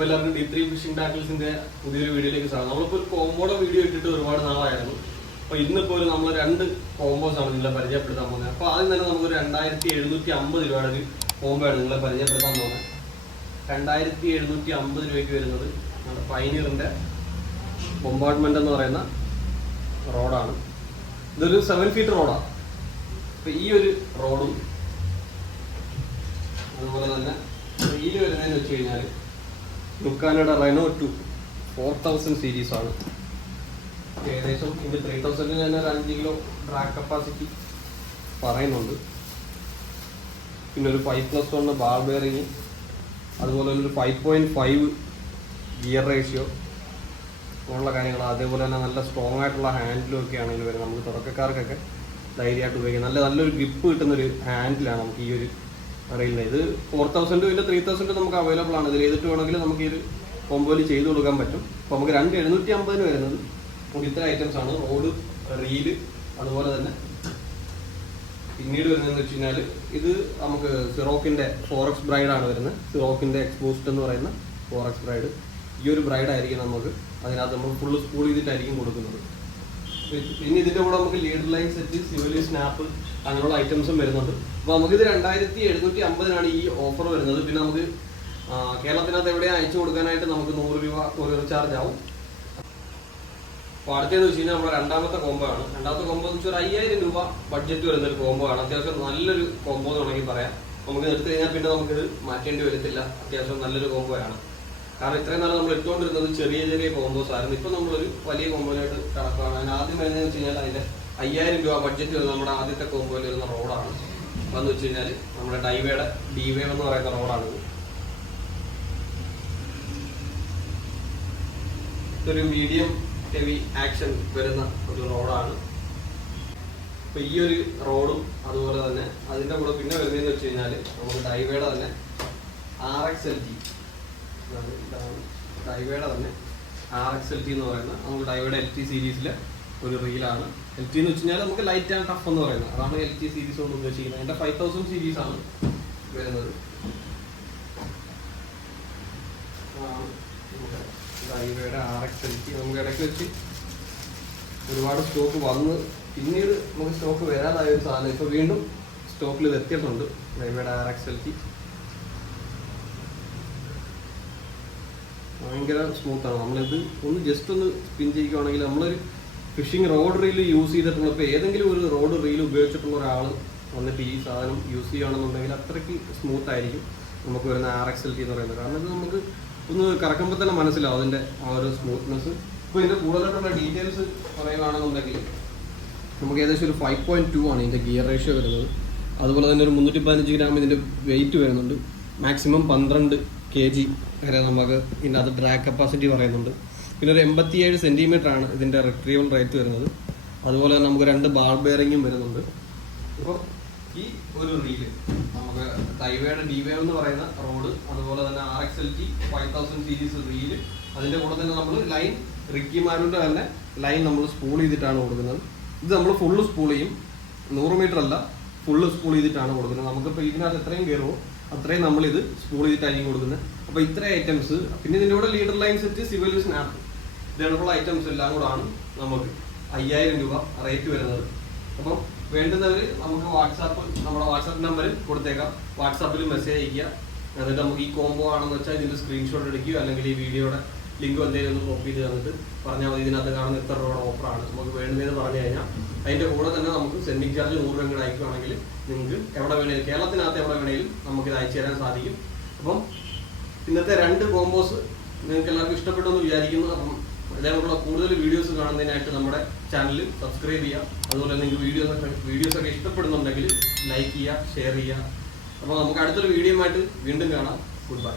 അപ്പോൾ എല്ലാവർക്കും D3 phishing ടാക്കിൾസിന്റെ പുതിയൊരു വീഡിയോയിലേക്ക് സ്വാഗതം. നമ്മളിപ്പോൾ ഒരു കോമ്പോയുടെ വീഡിയോ ഇട്ടിട്ട് ഒരുപാട് നാളായിരുന്നു. അപ്പോൾ ഇന്നിപ്പോൾ നമ്മൾ 2 കോമ്പോസ് ആണ് നിങ്ങളെ പരിചയപ്പെടുത്താൻ പോകുന്നത്. അപ്പോൾ ആദ്യം തന്നെ നമുക്ക് 2750 രൂപയുടെ ഒരു കോമ്പോയാണ് നിങ്ങളെ പരിചയപ്പെടുത്താൻ പോകുന്നത്. 2750 രൂപയ്ക്ക് വരുന്നത് നമ്മുടെ പൈനീറിന്റെ ബോംബാർഡ്മെന്റ് എന്ന് പറയുന്ന റോഡാണ്. ഇതൊരു 7 ഫീറ്റ് റോഡാണ്. അപ്പോൾ ഈ ഒരു റോഡും അതുപോലെ തന്നെ റീല് വരുന്നതെന്ന് വെച്ച് കഴിഞ്ഞാൽ ലുക്കാനയുടെ റെനോ 2 4000 സീരീസ് ആണ്. ഏകദേശം ഇത് 3000 തന്നെ ഒരു 5 കിലോ ഡ്രാഗ് കപ്പാസിറ്റി പറയുന്നുണ്ട്. പിന്നെ ഒരു 5+1 ബാർ ബെയറിങ്, അതുപോലെ ഒരു 5.5 ഗിയർ റേഷ്യോ അങ്ങനെയുള്ള കാര്യങ്ങൾ. അതേപോലെ തന്നെ നല്ല സ്ട്രോങ് ആയിട്ടുള്ള ഹാൻഡിലും ഒക്കെയാണ് ഇതിൽ വരുന്നത്. നമുക്ക് തുടക്കക്കാർക്കൊക്കെ ധൈര്യമായിട്ട് ഉപയോഗിക്കാം. നല്ലൊരു ഗ്രിപ്പ് കിട്ടുന്നൊരു ഹാൻഡിലാണ് നമുക്ക് ഈ ഒരു അറിയില്ല. ഇത് 4000 ഇതിൻ്റെ 3000 നമുക്ക് അവൈലബിൾ ആണ്. ഇതിൽ ഏതിട്ട് വേണമെങ്കിലും നമുക്ക് ഈ ഒരു കോമ്പോയിൽ ചെയ്ത് കൊടുക്കാൻ പറ്റും. അപ്പോൾ നമുക്ക് 2750 വരുന്നത് നമുക്ക് ഇത്ര ഐറ്റംസ് ആണ്. റോഡ്, റീല്, അതുപോലെ തന്നെ പിന്നീട് വരുന്നതെന്ന് വെച്ച് കഴിഞ്ഞാൽ ഇത് നമുക്ക് സിറോക്കിൻ്റെ 4X ബ്രൈഡാണ് വരുന്നത്. സിറോക്കിൻ്റെ എക്സ്പോസ്റ്റ് എന്ന് പറയുന്ന 4X ബ്രൈഡ്. ഈ ഒരു ബ്രൈഡായിരിക്കും നമുക്ക് അതിനകത്ത് നമ്മൾ ഫുള്ള് സ്പൂൾ ചെയ്തിട്ടായിരിക്കും കൊടുക്കുന്നത്. പിന്നെ ഇതിൻ്റെ കൂടെ നമുക്ക് ലീഡർ ലൈൻ സെറ്റ്, സിവലി സ്നാപ്പ് അങ്ങനെയുള്ള ഐറ്റംസും വരുന്നുണ്ട്. അപ്പോൾ നമുക്കിത് 2750 ഈ ഓഫർ വരുന്നത്. പിന്നെ നമുക്ക് കേരളത്തിനകത്ത് എവിടെയും അയച്ചു കൊടുക്കാനായിട്ട് നമുക്ക് 100 രൂപ കൊറിയർ ചാർജ് ആവും. അപ്പോൾ അടുത്തതെന്ന് വെച്ച് കഴിഞ്ഞാൽ നമ്മുടെ രണ്ടാമത്തെ കോംബോ ആണ്. രണ്ടാമത്തെ കോംബോ എന്ന് വെച്ചാൽ 5000 രൂപ ബഡ്ജറ്റ് വരുന്നൊരു കോംബോ ആണ്. അത്യാവശ്യം നല്ലൊരു കോംബോ എന്ന് വേണമെങ്കിൽ പറയാം. നമുക്ക് എടുത്തു കഴിഞ്ഞാൽ പിന്നെ നമുക്കിത് മാറ്റേണ്ടി വരത്തില്ല. അത്യാവശ്യം നല്ലൊരു കോംബോ ആണ്. കാരണം ഇത്രയും നാളെ നമ്മൾ ഇട്ടുകൊണ്ടിരുന്നത് ചെറിയ കോമ്പോസ് ആയിരുന്നു. ഇപ്പം നമ്മളൊരു വലിയ കോമ്പോയിലായിട്ട് കടക്കുകയാണ്. അതിന് ആദ്യം വരുന്നതെന്ന് വെച്ച് കഴിഞ്ഞാൽ അതിൻ്റെ 5000 രൂപ ബഡ്ജറ്റ് വരുന്നത് നമ്മുടെ ആദ്യത്തെ കോമ്പോയിൽ വരുന്ന റോഡാണ്. അതെന്ന് വെച്ച് കഴിഞ്ഞാൽ നമ്മുടെ ഡൈവേയുടെ D-Wave എന്ന് പറയുന്ന റോഡാണിത്. ഇതൊരു മീഡിയം ഹെവി ആക്ഷൻ വരുന്ന ഒരു റോഡാണ്. അപ്പോൾ ഈ ഒരു റോഡും അതുപോലെ തന്നെ അതിൻ്റെ കൂടെ പിന്നെ വരുന്നതെന്ന് വെച്ച് കഴിഞ്ഞാൽ നമുക്ക് ഡൈവേയുടെ തന്നെ RXLT, ഡൈവേയുടെ തന്നെ RXLT എന്ന് പറയുന്ന നമുക്ക് ഡൈവേയുടെ LT സീരീസിലെ ഒരു റീലാണ്. LT എന്ന് വെച്ച് കഴിഞ്ഞാൽ നമുക്ക് ലൈറ്റ് ആൻഡ് ടഫ് എന്ന് പറയുന്നത് അതാണ് LT സീരീസ് കൊണ്ട് ഉദ്ദേശിക്കുന്നത്. അതിൻ്റെ 5000 സീരീസാണ് വരുന്നത്. ഡൈവേയുടെ RXLT നമുക്ക് ഇടയ്ക്ക് വെച്ച് ഒരുപാട് സ്റ്റോക്ക് വന്ന് പിന്നീട് നമുക്ക് സ്റ്റോക്ക് വരാതായ ഒരു സാധനം ഇപ്പോൾ വീണ്ടും സ്റ്റോക്കിൽ ഇത് എത്തിയിട്ടുണ്ട്. ഡൈവേയുടെ RXLT ഭയങ്കര സ്മൂത്താണ്. നമ്മളിത് ജസ്റ്റ് ഒന്ന് സ്പിൻ ചെയ്യുകയാണെങ്കിൽ നമ്മളൊരു ഫിഷിംഗ് റോഡ് റീല് യൂസ് ചെയ്തിട്ടുള്ള ഇപ്പോൾ ഏതെങ്കിലും ഒരു റോഡ് റീൽ ഉപയോഗിച്ചിട്ടുള്ള ഒരാൾ വന്നിട്ട് ഈ സാധനം യൂസ് ചെയ്യുകയാണെന്നുണ്ടെങ്കിൽ അത്രയ്ക്ക് സ്മൂത്ത് ആയിരിക്കും നമുക്ക് വരുന്ന RXLT എന്ന് പറയുന്നത്. കാരണം ഇത് നമുക്ക് ഒന്ന് കറക്കുമ്പോൾ തന്നെ മനസ്സിലാവും അതിൻ്റെ ആ ഒരു സ്മൂത്ത്നെസ്. ഇപ്പോൾ ഇതിൻ്റെ കൂടുതലായിട്ടുള്ള ഡീറ്റെയിൽസ് പറയുകയാണെന്നുണ്ടെങ്കിൽ നമുക്ക് ഏകദേശം ഒരു 5.2 ആണ് ഇതിൻ്റെ ഗിയർ റേഷ്യോ വരുന്നത്. അതുപോലെ തന്നെ ഒരു 315 ഗ്രാം ഇതിൻ്റെ വെയിറ്റ് വരുന്നുണ്ട്. മാക്സിമം 12 kg വരെ നമുക്ക് ഇതിനകത്ത് ഡ്രാഗ് കപ്പാസിറ്റി പറയുന്നുണ്ട്. പിന്നെ ഒരു 87 സെൻറ്റിമീറ്റർ ആണ് ഇതിൻ്റെ റിട്രീവൽ റേറ്റ് വരുന്നത്. അതുപോലെ തന്നെ നമുക്ക് 2 ബാർ ബെയറിങ്ങും വരുന്നുണ്ട്. ഇപ്പോൾ ഈ ഒരു റീല് നമുക്ക് ഡൈവേയുടെ D-Wave എന്ന് പറയുന്ന റോഡ്, അതുപോലെ തന്നെ RXLT 5000 സീരീസ് റീല്, അതിൻ്റെ കൂടെ തന്നെ നമ്മൾ ലൈൻ റിക്കി മാരുൻ്റെ തന്നെ ലൈൻ നമ്മൾ സ്പൂൾ ചെയ്തിട്ടാണ് കൊടുക്കുന്നത്. ഇത് നമ്മൾ ഫുള്ള് സ്പൂൾ ചെയ്യും. 100 മീറ്റർ അല്ല, ഫുള്ള് സ്പൂൾ ചെയ്തിട്ടാണ് കൊടുക്കുന്നത്. നമുക്കിപ്പോൾ ഇതിനകത്ത് എത്രയും കയറുമോ അത്രയും നമ്മളിത് സ്പൂൾ ചെയ്തിട്ടായിരിക്കും കൊടുക്കുന്നത്. അപ്പോൾ ഇത്രയും ഐറ്റംസ്, പിന്നെ ഇതിൻ്റെ കൂടെ ലീഡർ ലൈൻ സെറ്റ്, സിവലി സ്നാപ്പ്, ഇതേപോലുള്ള ഐറ്റംസ് എല്ലാം കൂടാണ് നമുക്ക് 5000 രൂപ റേറ്റ് വരുന്നത്. അപ്പം വേണ്ടുന്നവർ നമുക്ക് നമ്മുടെ വാട്സാപ്പ് നമ്പർ കൊടുത്തേക്കാം. വാട്സാപ്പിൽ മെസ്സേജ് അയയ്ക്കുക. എന്നിട്ട് നമുക്ക് ഈ കോംബോ ആണെന്ന് വെച്ചാൽ ഇതിൻ്റെ സ്ക്രീൻഷോട്ട് എടുക്കുകയോ അല്ലെങ്കിൽ ഈ വീഡിയോയുടെ ലിങ്ക് എന്തെങ്കിലും ഒന്ന് കോപ്പി ചെയ്ത് തന്നിട്ട് പറഞ്ഞാൽ മതി. ഇതിനകത്ത് കാണുന്ന ഇത്ര രൂപയുടെ ഓഫറാണ് നമുക്ക് വേണ്ടതെന്ന് പറഞ്ഞു കഴിഞ്ഞാൽ അതിൻ്റെ കൂടെ തന്നെ നമുക്ക് സെൻഡിങ് ചാർജ് 100 രൂപ കൂടെ അയക്കുകയാണെങ്കിൽ നിങ്ങൾക്ക് എവിടെ വേണേലും, കേരളത്തിനകത്ത് എവിടെ വേണേലും നമുക്കിത് അയച്ചു തരാൻ സാധിക്കും. അപ്പം ഇന്നത്തെ 2 കോമ്പോസ് നിങ്ങൾക്ക് എല്ലാവർക്കും ഇഷ്ടപ്പെട്ടെന്ന് വിചാരിക്കുന്നു. അപ്പം ഇതേപോലുള്ള കൂടുതൽ വീഡിയോസ് കാണുന്നതിനായിട്ട് നമ്മുടെ ചാനൽ സബ്സ്ക്രൈബ് ചെയ്യുക. അതുപോലെ നിങ്ങൾക്ക് വീഡിയോസൊക്കെ ഇഷ്ടപ്പെടുന്നുണ്ടെങ്കിൽ ലൈക്ക് ചെയ്യുക, ഷെയർ ചെയ്യുക. അപ്പോൾ നമുക്ക് അടുത്തൊരു വീഡിയോയുമായിട്ട് വീണ്ടും കാണാം. Good bye.